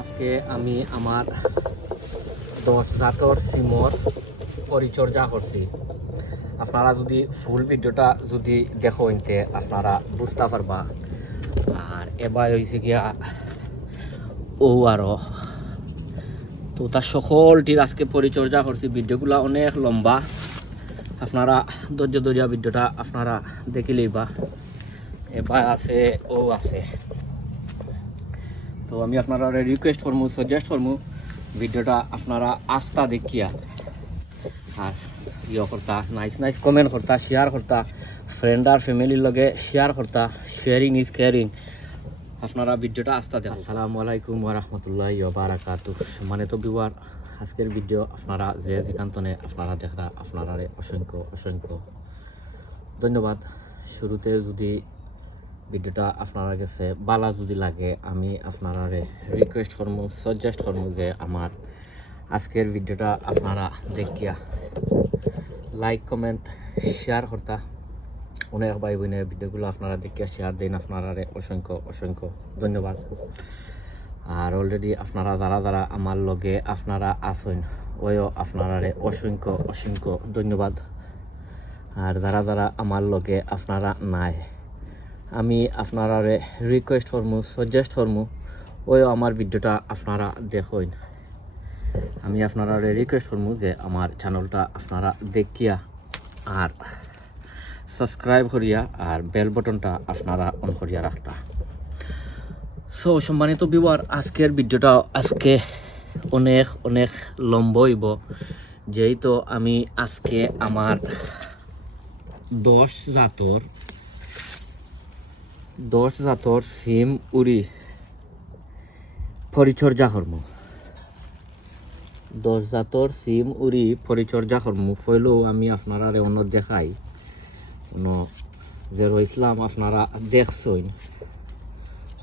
আজকে আমি আমার 10 জাতর সিমর পরিচর্যা করছি। আপনারা যদি ফুল ভিডিওটা যদি দেখো ইনতে আপনারা বুঝতে পারবা। আর এবার হয়েছে গিয়া ও আরো তো তার সকলটির আজকে পরিচর্যা করছি। ভিডিওগুলো অনেক লম্বা, আপনারা ধৈর্য ধরিয়া ভিডিওটা আপনারা দেখিলেই বা। এবার আছে ও আছে, তো আমি আপনারা রিকোয়েস্ট করবো, সাজেস্ট করবো ভিডিওটা আপনারা আস্থা দেখিয়া আর করতা নাইস কমেন্ট করতা, শেয়ার করতা, ফ্রেন্ড আর ফ্যামিলির লগে শেয়ার করতা। Sharing is caring. আপনারা ভিডিওটা আস্থা দেন। আসসালামু আলাইকুম ওয়া রাহমাতুল্লাহি ওয়া বারাকাতুহু। সম্মানিত ভিউয়ার, আজকের ভিডিও আপনারা যে যেখানে আপনারা দেখরা আপনারা অসংখ্য ধন্যবাদ। শুরুতে যদি ভিডিওটা আপনারা কাছে ভালো যদি লাগে, আমি আপনারা রিকোয়েস্ট করবো, সাজেস্ট করবো যে আমার আজকের ভিডিওটা আপনারা দেখিয়া লাইক কমেন্ট শেয়ার করতা। অনেক ভাই বোনের ভিডিওগুলো আপনারা দেখিয়া শেয়ার দেন, আপনারা অসংখ্য ধন্যবাদ। আর অলরেডি আপনারা যারা আমার লগে আপনারা আছেন, ওইও আপনারা অসংখ্য ধন্যবাদ। আর যারা আমার লগে আপনারা নাই, আমি আপনারা রিকোয়েস্ট করবো, সাজেস্ট করবো ওইও আমার ভিডিওটা আপনারা দেখুন। আমি আপনারা রিকোয়েস্ট করবো যে আমার চ্যানেলটা আপনারা দেখিয়া আর সাবস্ক্রাইব করিয়া আর বেল বটনটা আপনারা অন করিয়া রাখতা। সো সম্মানিত ভিউয়ার, আজকের ভিডিওটা আজকে অনেক লম্বা হইব, যেহেতু আমি আজকে আমার 10 জাতর সিম উড়ি পরিচর্যা করব। 10 জাতর সিম উড়ি পরিচর্যা করব। ফইলেও আমি আপনারা অন্য দেখাই যে রইসলাম, আপনারা দেখছেন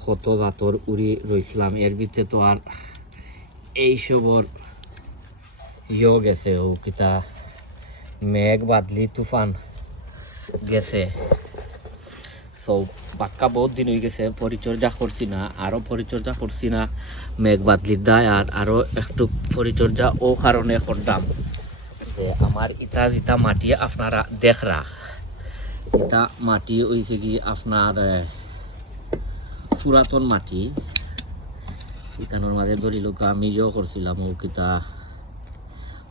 কত জাতর উড়ি রইসলাম। এর ভিতরে তো আর এইসবর গেছে, ও কিতা মেঘ বাদলি তুফান গেছে। সো পাক্কা বহুত দিন হয়ে গেছে পরিচর্যা করছি না, আরও পরিচর্যা করছি না মেঘ বাদলির দায়। আর আরও একটু পরিচর্যা ও কারণে করতাম যে আমার ইটা মাটি আপনারা দেখরা, ইটা মাটি হয়েছে কি আপনার পুরাতন মাটি। এখানোর মাঝে ধরি লোক আমি করছিলাম ও কিতা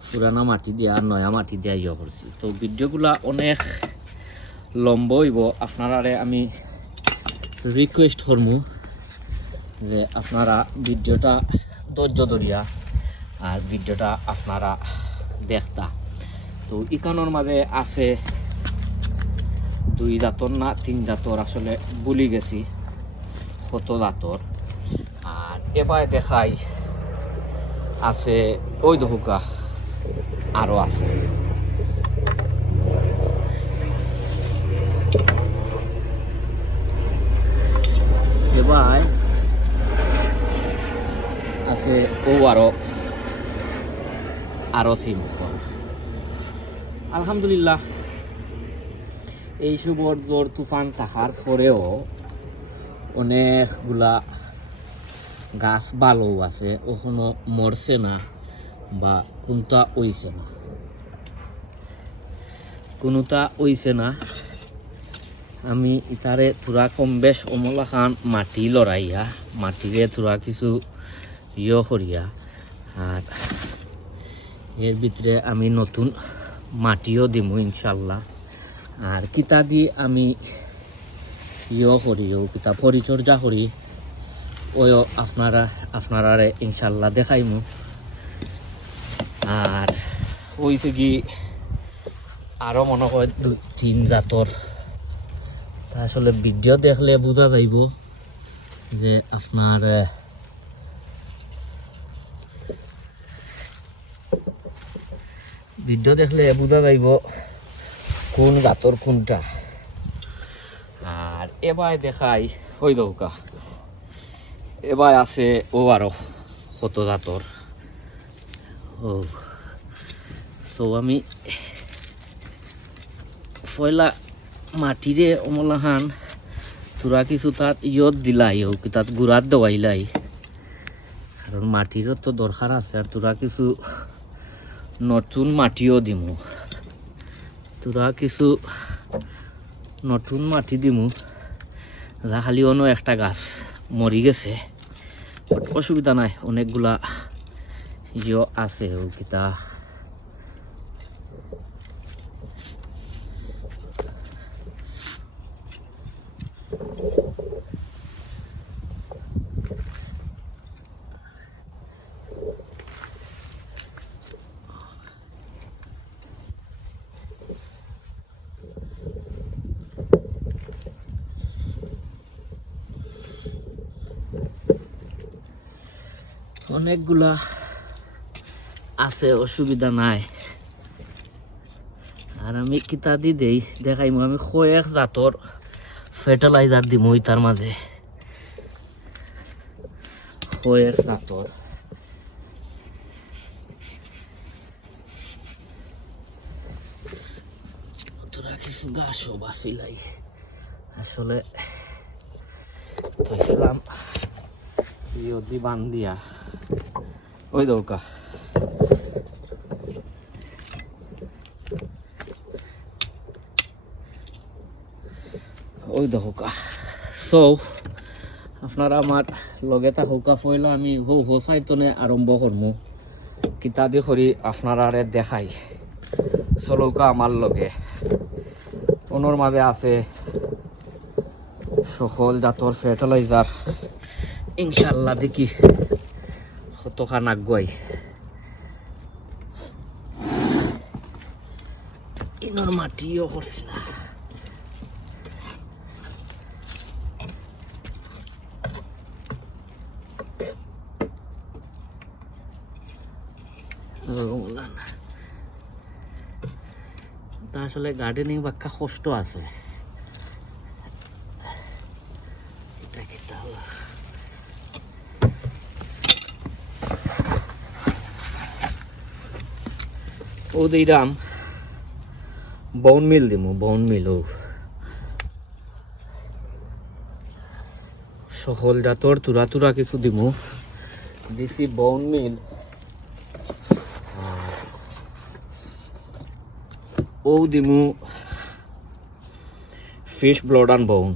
পুরানা মাটি দিয়া আর নয়া মাটি দিয়া করছি। তো ভিডিওগুলা অনেক লম্বা হইব। আপনারা আমি রিকোয়েস্ট করবো যে আপনারা ভিডিওটা ধৈর্য ধরিয়া আর ভিডিওটা আপনারা দেখতা। তো ইকানোর মাঝে আছে 2 জাতর না 3 জাতর, আসলে বলি গেছি কত জাতর। আর এবার দেখাই আছে ওই দহুকা আরও আছে। এবার আছে ও আরো সিম ফল। আলহামদুলিল্লাহ, এইসবর জোর তুফান থাকার পরেও অনেকগুলা গাছ ভালো আছে, ওখানো মরছে না বা কোনটা ওইছে না। আমি ইতারে থোড়া কম বেশ অমলা খান মাটি লড়াইয়া মাটিরে থোড়া কিছু করিয়া আর এর ভিতরে আমি নতুন মাটিও দিমু ইনশাল্লাহ। আর কিতা দি আমি করিও কিতা পরিচর্যা করি ওইও আপনারা ইনশাল্লাহ দেখাইমু। আর হয়েছে কি আরও মনে হয় 2-3 জাতর, তা আসলে ভিডিও দেখলে বোঝা যাইব যে আপনার ভিডিও দেখলে বোঝা যাইব কোন জাতর কোনটা। আর এবার দেখাই ওই দৌকা, এবার আছে ও আরো কত জাতর। ও সো আমি পয়লা মাটিরে অমলাহান তোরা কিছু তাত দিলাই হোক, তাত গুড়াত দেওয়াইলাই। কারণ মাটিরও তো দরকার আছে। আর তোরা কিছু নতুন মাটিও দিমু, তোরা কিছু নতুন মাটি দিমু। যা খালি অন্য একটা গাছ মরি গেছে, বাট অসুবিধা নাই, অনেকগুলা ইয়ে আছে ওকিতা। অনেকগুলা আছে, অসুবিধা নাই। আর আমি কিতা দি দেই দেখাইমু, আমি কয়েক জাতর ফার্টিলাইজার দিমু তার মাঝে, কয়েক জাতর। তোরা কিছু গাছও বাঁচিলাই, আসলে চাইছিলাম ইয়দি বান্ধিয়া। ওই দৌকা ওই দৌকা। সো আপনারা আমার লগে থাকুকা, পয়লা আমি হো সাইটনে আরম্ভ করমু, কিতাদি করি আপনারা দেখাই। চলৌকা আমার লগে, ওনোর মাঝে আছে সকল জাতর ফার্টিলাইজার। ইনশাল্লাহ দেখি কতখান আগুয়াই। ইনোর মাটিও করছি না, তা আসলে গার্ডেনিং বাক্কা কষ্ট আছে। ও দিলাম বোন মিল দিমু, বোন মিল। ও সকল জাতর তুরা তুরা কিছু দিমু, দিছি বোন মিল। ও দিমু ফিশ ব্লড অ্যান্ড বোন।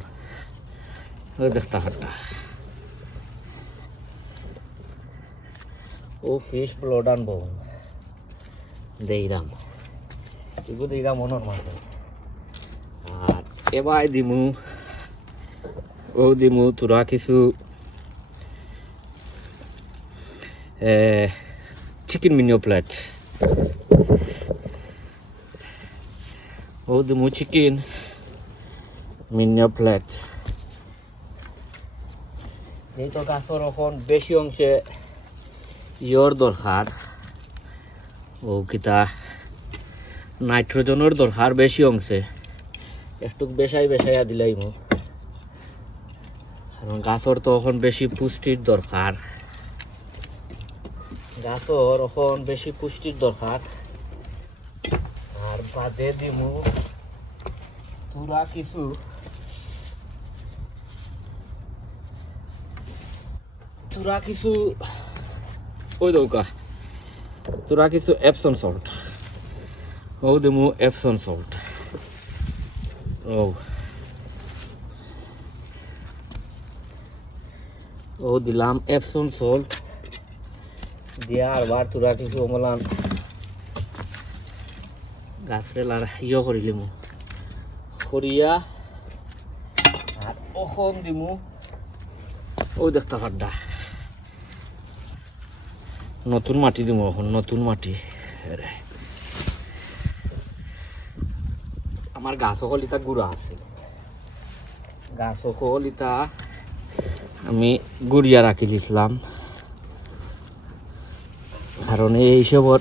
দেখতা হাটটা ও ফিশ ব্লড অ্যান্ড বোন দেইরাম, এগুলো দিলাম ওনার মাঝে। আর এবার দিমু ও দিমু তোরা কিছু চিকেন মিনিও প্লেট। ও দিমু চিকেন মিনিও প্লেট। এই তো গাছের এখন বেশি অংশে ইয়র দরকার, ও কিতা নাইট্রোজেনের দরকার বেশি অংশে, একটু বেশাইয়া দিলাইমু। কারণ গাছর তো এখন বেশি পুষ্টির দরকার, গাছর এখন বেশি পুষ্টির দরকার। আর বাদে দিমু তোরা কিছু ওই দৌকা, তোরা কিছু এপসন সল্ট। ও দিমু এপসন সল্ট। ও দিলাম এপসন সল্ট দিয়া। আর তোরা কিছু অমলান গাছরে ইয়ে করিলিমু করিয়া। আর ওখন দিমু ও দেখতা পাড্ডা নতুন মাটি দিমু, এখন নতুন মাটি। আমার গাছ সকলিতা গুড়া আছে, গাছ সকলিতা আমি গুড়িয়া রাখি দিছিলাম। কারণ এইসবর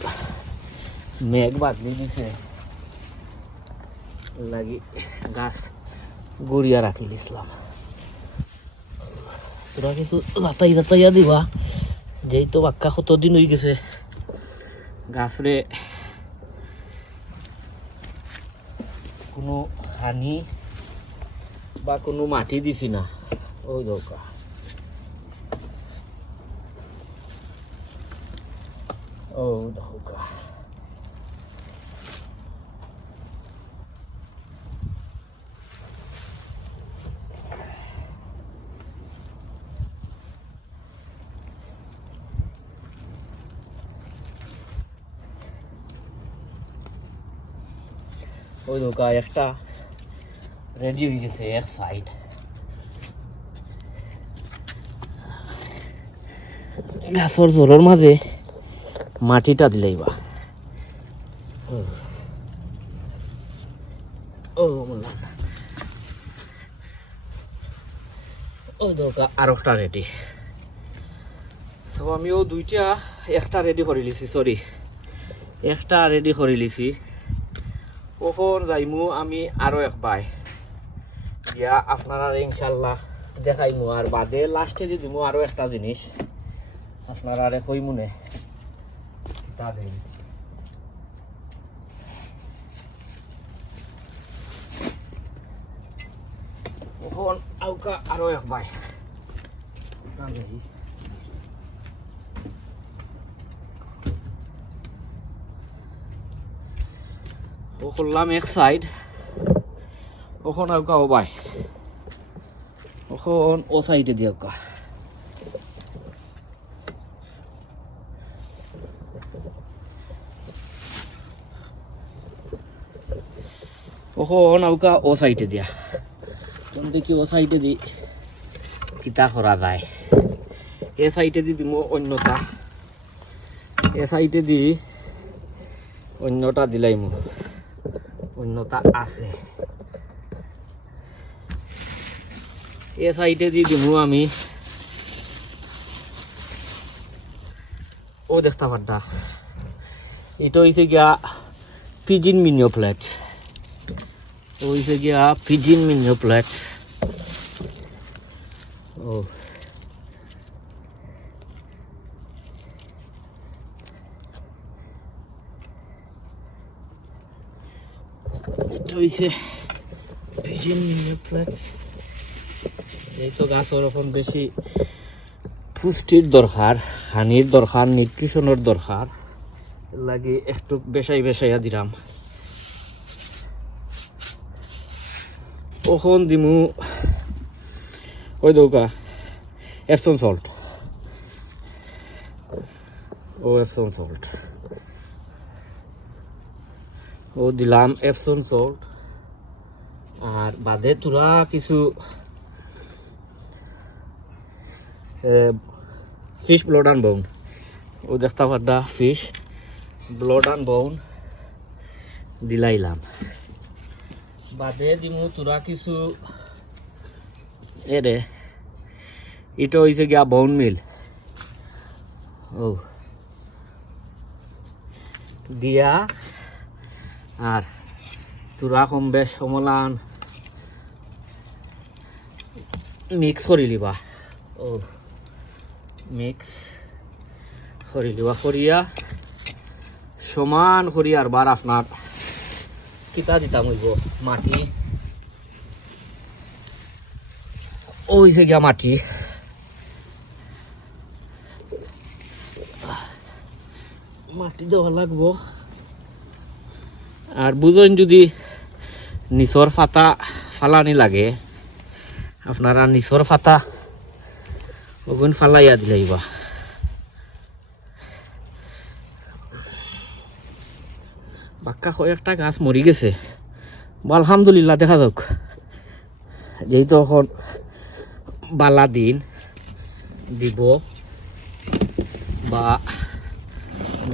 মেঘ বাদলি দিছে লাগি গাছ গুড়িয়া রাখি দিছিলাম। তোরা কিছু লাতাইয়া দিবা, যেই তো বাক্কা কতদিন হয়ে গেছে গাছরে কোনো হানি বা কোনো মাটি দিছি না। ওই দরকার ও দেখো ওই দোকা একটা রেডি হয়ে গেছে এক সাইড। গাছর জোরের মাঝে মাটিটা দিলেইবা ওই দোকা আর একটা রেডি। সো আমিও দুইটা একটা রেডি করে লিছি, সরি একটা রেডি করে লিছি। কখন যাইমু আমি আরো এক বাই ইয়া আপনারা ইনশাল্লাহ দেখাইমু। আর বাদে লাস্টে যে দিমু আরো একটা জিনিস আপনারা আরে কইমুনে তা দিন। কখন আউকা আরো এক বাই ও করলাম এক সাইড, ওখন আউকা ও বাই ওখন ও সাইডে দিয়ে আউকা। ওখন আউকা ও সাইডে দিয়া দেখি ও সাইডে দি কিতা করা যায়। এ সাইডে দি দিমু অন্যটা, এ সাইডে দি অন্যটা দিলাইমু, অন্যটা আছে। এ সাইডে দি দিমু আমি ও দেখতে পারটা এটা হয়েছে গিয়া পিজিন মিনিও প্লেট, হয়েছে গিয়া পিজিন মিনিও প্লেট। ও এটা হয়েছে পিজিন মিনিও প্লেট। এই তো গাছর এখন বেশি পুষ্টির দরকার, হানির দরকার, নিউট্রিশনের দরকার, লাগে একটু বেশাইয়া দিলাম। ওখন দিমু ওই দৌকা এপসন সল্ট, ও এপসন সল্ট ও দিলাম এপসন সল্ট। আর বাদে তোরা কিছু ফিশ ব্লড অ্যান্ড বোন, ও দেখতে পারটা ফিশ ব্লড অ্যান্ড বোন দিলাইলাম। বাদে দিমু তোরা কিছু এরে এটা হয়েছে গিয়া বোন মিল, ও দিয়া আর তোরা কম বেশ সমলান মিক্স করে লিবা। ও মিক্স করে লিবা করিয়া সমান করিয়া আর বার আপনার কিতা দিতাম হইব মাটি, ও হয়েছে গিয়া মাটি। মাটি দেওয়া লাগবো। আর বুঝেন যদি নিচর ফাতা ফালানি লাগে আপনারা নিচর ফাতা ওগুন ফালাইয়া দিলাইবা। বাক্কা কয়েকটা গাছ মরি গেছে, আলহামদুলিল্লাহ দেখা যাক। যেহেতু এখন বালা দিন দিব বা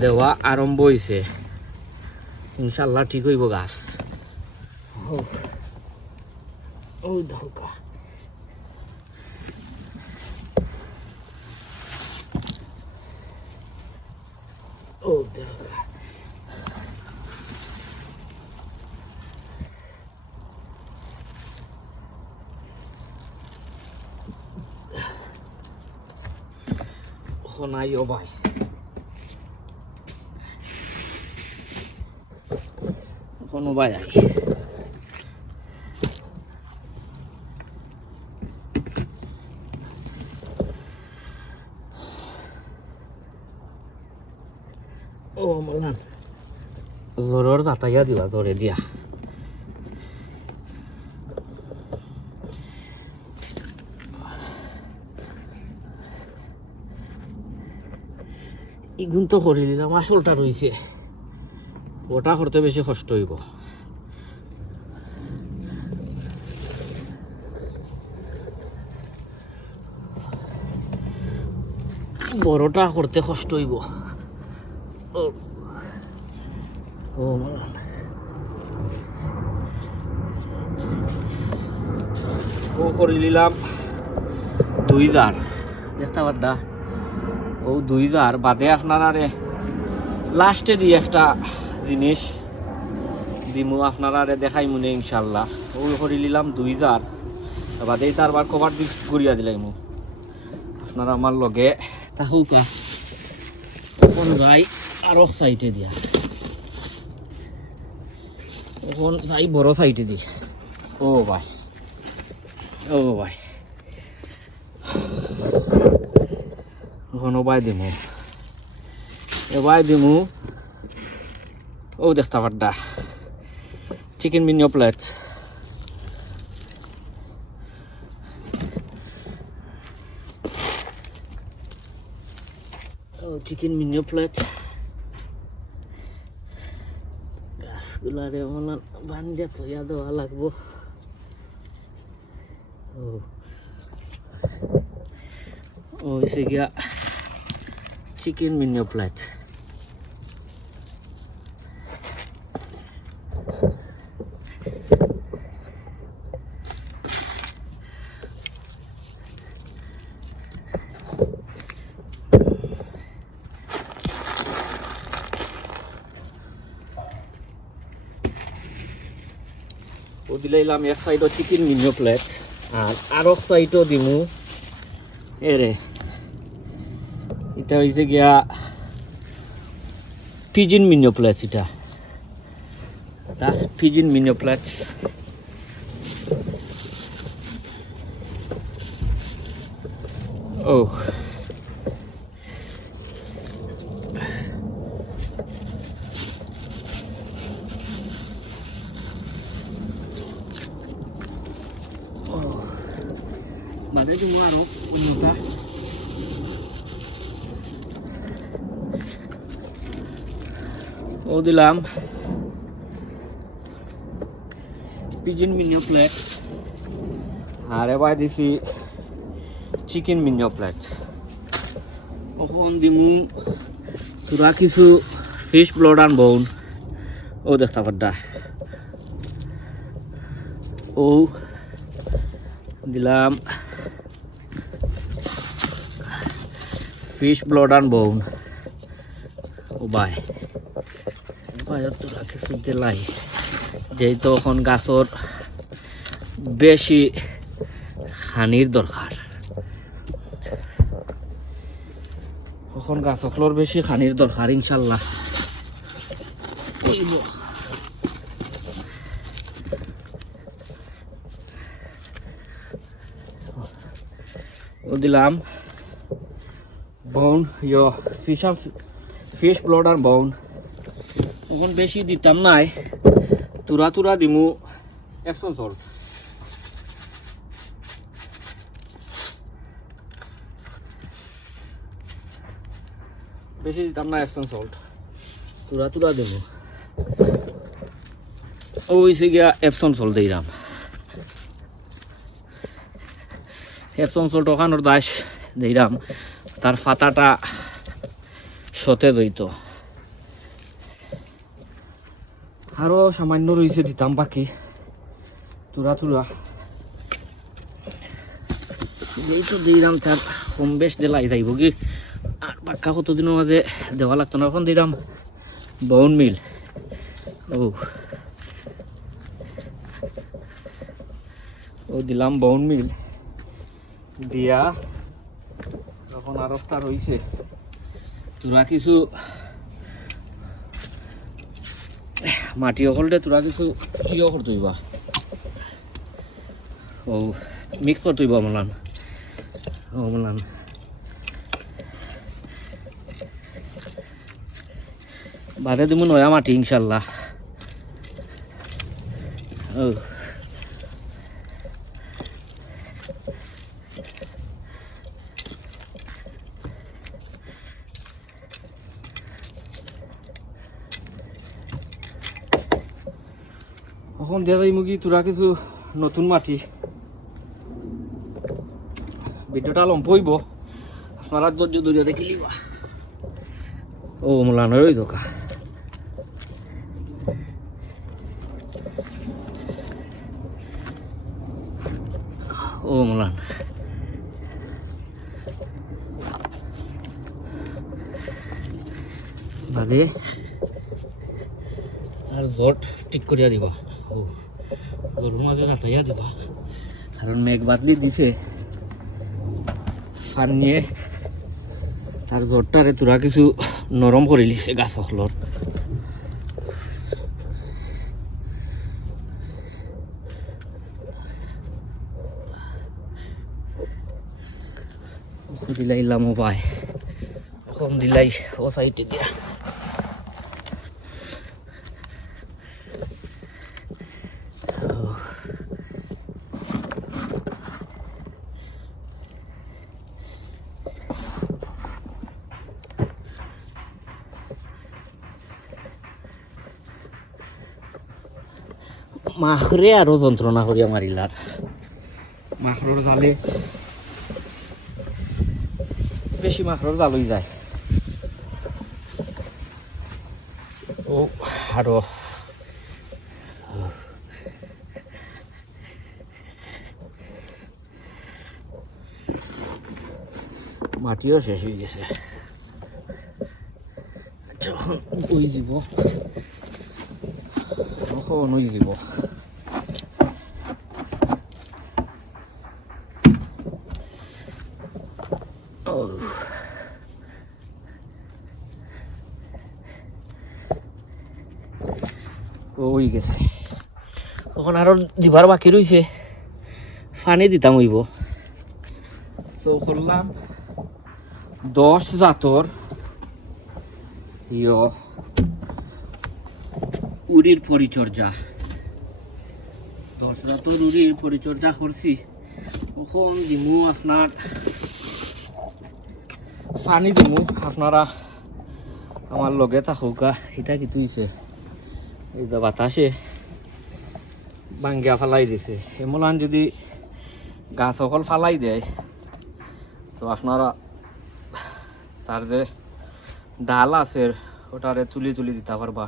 দেওয়া আরম্ভ হয়েছে, ইনশাল্লাহ ঠিক হইব গাছ। ও ধোকা ও ধোকা নাই ও ভাই। কোনো ভাই আই জোরের জাতাইয়া দিবা জোরে দিয়া ইগুন তো করে দিলাম আসলটা রয়েছে ওটা করতে বেশি কষ্ট হইব বড়টা করতে কষ্ট হইব ও ও করে নিলাম 2000 দেখতে পারদা ও 2000 বাদে আপনারা রে লাস্টে দিয়ে একটা জিনিস দিমু আপনারা রে দেখাই মনে ইনশাল্লাহ ও করে নিলাম 2000 বাদে তারবার কভার দিয়ে ঘুরিয়া দিলাম আপনারা আমার লগে তাহুকা কোন যাই আরো সাইডে দিয়া এখন যাই বড় সাইডে দি ও ভাই এখন ওবাই দিমু ও দেখতে পাড্ডা chicken mini plate chicken mini plate গাছগুলারে মনে বান্ধে তৈয়া দেওয়া লাগবো ও হয়েছে গিয়া চিকেন মিনি প্লেট ও দিলাইলাম এক সাইডও চিকেন মিনি প্লেট আর এক সাইডও দিমু এরে এটা হয়েছে গিয়া পিজিন মিনি প্লেট এটা পিজিন মিনি প্লেট ও বাদে দিমু আরো অন্যটা ও দিলাম পিজিন মিনি প্লেট আর এবার দিছি চিকেন মিনি প্লেট এখন দিমু তোরা কিছু ফিশ ব্লড অ্যান্ড বোন ও দেখতে পাড্ডা ও দিলাম ফিশ ব্লড অ্যান্ড বোন ও বাই তোরা কিছু দিলাই যেহেতু এখন গাছর বেশি হানির দরকার এখন গাছগুলোর বেশি হানির দরকার ইনশাল্লাহ ও দিলাম বোন ইয়ো ফিশ ব্লড আর বোন এখন বেশি দিতাম নাই তুরা দিমু একশন সল্ট বেশি দিতাম না একশন সল্ট তুরা দিমু ও হয়েছে গিয়া এপসন সল্ট দিলাম এপসন সল্ট ওখানোর দাস দিলাম তার ফাতাটা সতে দইতো আরো সামান্য রয়েছে দিতাম বাকি তুরা এই তো দিলাম তার কম বেশ দিলাই যাইব কি আর পাক্কা কতদিনের মাঝে দেওয়া লাগতো না এখন দিলাম বোন মিল ও দিলাম বোন মিল দিয়া এখন আর একটা রয়েছে তোরা কিছু মাটি অকলটে তোরা কিছু ইয়ে করতে হইবা ও মিক্স করতে হইবা মলান বাদে দিব নয়া মাটি ইনশাল্লাহ। ও এখন দেখা যাই মুগি তোরা কিছু নতুন মাটি। ভিডিওটা লম্ব হইব, আপনারা ধৈর্য ধৈর্য দেখি লিবা। ও মোলানোর ওই দোকা ও মোলান বাদে আর জট ঠিক করিয়া দিবা। ও গরুর মাঝে রাতাইয়া দিবা, কারণ মেঘ বাদলি দিছে ফান নিয়ে তার জটটারে তোরা কিছু নরম করে লিছে গাছ অখলর। দিলাই লামো পায়, কম দিলাই ও সাইডে দিয়া। মাখরে আরো যন্ত্রণা করিয়া মারিলার, মাখরর জালে বেশি মাখরর জাল হয়ে যায়। ও আরো মাটিও শেষ হয়ে গেছে, যখন ওই দিব তখন ওই দিব। ওই গেছে, তখন আরো দিবার বাকি রয়েছে, ফানি দিতাম হইব। তো করলাম 10 জাতর উড়ির পরিচর্যা, 10 জাতর উড়ির পরিচর্যা করছি। তখন দিমু আপনার পানি দিমু, আপনারা আমার লগে থাকুকা। এটা কি তুইছে এই যে বাতাসে ভাঙ্গিয়া ফালাই দিছে, এমন যদি গাছ সকল ফালাই দেয় তো আপনারা তার যে ডাল আছে ওটারে তুলি তুলি দিতে পারবা।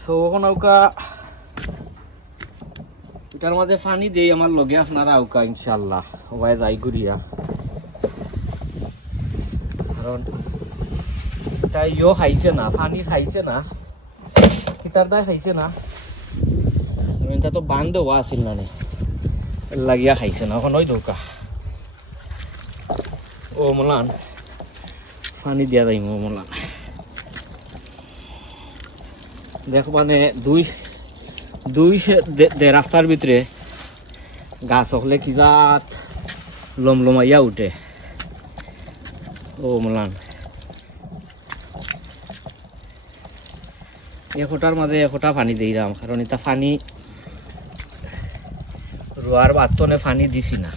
সো ওখানে ওকা এটার মধ্যে পানি দেই আমার লগে আপনারা ওকা ইনশাল্লাহ সবাই যাই ঘুরিয়া, কারণ এটা ইও খাইছে না, পানি খাইছে না, কিতার দায় খাইছে না, এটা তো বান দেওয়া আছিল না লাগিয়া খাইছে না। এখন ওই দৌকা ও মোলান পানি দিয়া যাই মোলান দেখো, মানে দেড় রাস্তার ভিতরে গাছ হলে কি জাত লমলমাইয়া উঠে। ও মোলান এখোটার মাঝে এখোটা পানি দিলাম, কারণ এটা পানি রোয়ার বাতনে পানি দিছি না।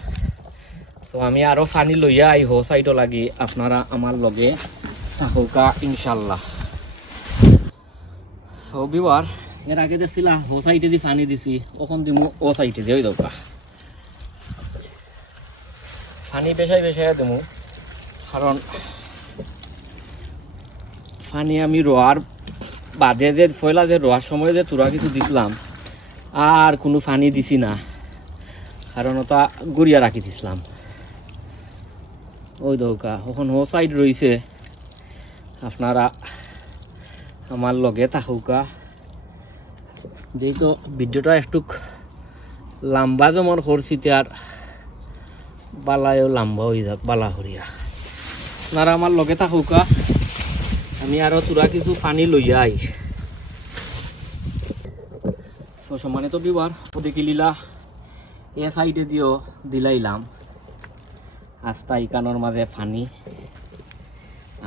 তো আমি আরো পানি লইয়া আই হো সাইডও লাগি, আপনারা আমার লগে থাকুকা ইনশাল্লাহ। সো বিবার এর আগে দেখছিলাম হো সাইডে দিয়ে পানি দিছি, ওখান দিমু ও সাইডে দিয়ে ওই দরকার পানি বেশাই দেবো, কারণ পানি আমি রোয়ার বাদে যে ফয়লা যে রোয়ার সময় যে তোরা কিছু দিছিলাম আর কোনো পানি দিছি না, কারণ ওটা গড়িয়া রাখি দিছিলাম। ওই দৌকা ওখান ও সাইড রয়েছে, আপনারা আমার লগে থাকুকা। যেহেতু ভিডিওটা একটু লম্বা যেমন করছি তার বালায়ও লম্বা হয়ে যাক, বালা হরিয়া আপনারা আমার লগে থাকুকা। আমি আরো তোরা কিছু পানি লইয়া আই। সম্মানিত বিবার দেখি লীলা এ সাইডে দিও দিলাইলাম আস্তা ইকানোর মাঝে পানি,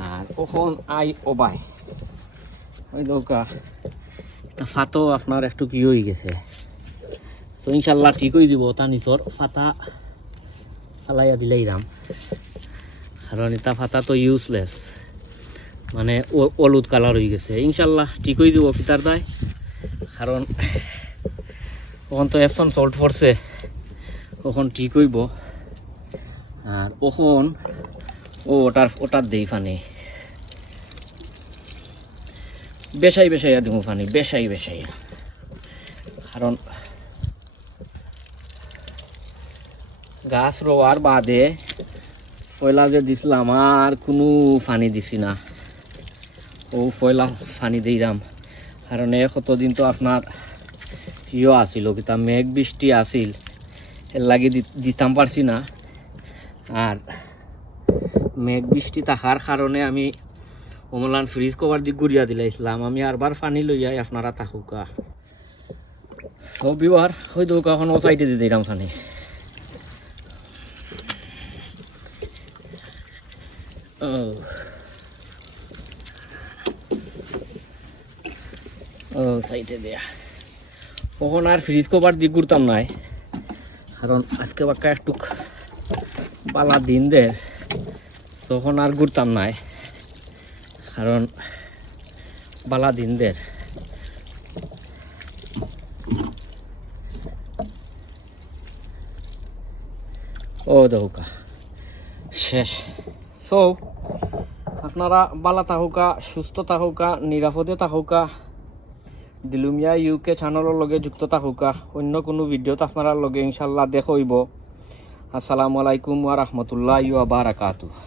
আর কখন আই ওবাই ওই দৌকা ফাতো আপনার একটু কি হয়ে গেছে, তো ইনশাল্লাহ ঠিক হয়ে যাব। তা নিচর ফাতা ফালাইয়া দিলেই রাম, কারণ এটা ফাতা তো ইউজলেস, মানে হলুদ কালার হয়ে গেছে। ইনশাল্লাহ ঠিক হয়ে যাব পিতার দায়, কারণ ওখান তো এফসন সল্ট পড়ছে, ওখান ঠিক হইব। আর ওখন ওটার দেই ফানি বেশাইয়া দিব ফানি বেশাইয়া, কারণ গাছ রোয়ার বাদে পয়লা যে দিছিলাম আর কোনো ফানি দিছি না, ও পয়লা ফানি দিলাম। কারণ কতদিন তো আপনার আছিল, কিতা মেঘ বৃষ্টি আছিল, এর লাগে দিতাম পারছি না। আর মেঘ বৃষ্টি থাকার কারণে আমি অমলান ফ্রিজ কভার দিয়ে ঘুরিয়া দিলাইছিলাম। আমি আরবার পানি লইয়াই আপনারা থাকুকা সব বিবার হয়ে দৌকা এখন ও সাইডে দিয়ে দিলাম পানি। ও সাইডে দেয়া কখন আর ফ্রিজ কভার দিয়ে ঘুরতাম নাই, কারণ আজকে বাক্কা একটু বালা দিন দে, তখন আর ঘুরতাম নাই, কারণ বালা দিন দের। ও দেখুকা শেষ। সো আপনারা বালা থাকুকা, সুস্থ থাকুকা, নিরাপদে থাকুকা, দিলুমিয়া ইউকে চ্যানেলের লগে যুক্ত থাকুকা। অন্য কোনো ভিডিওতে আপনারা লগে ইনশাল্লাহ দেখইব। আসসালামু আলাইকুম ওয়া রাহমাতুল্লাহি ওয়া বারাকাতুহু।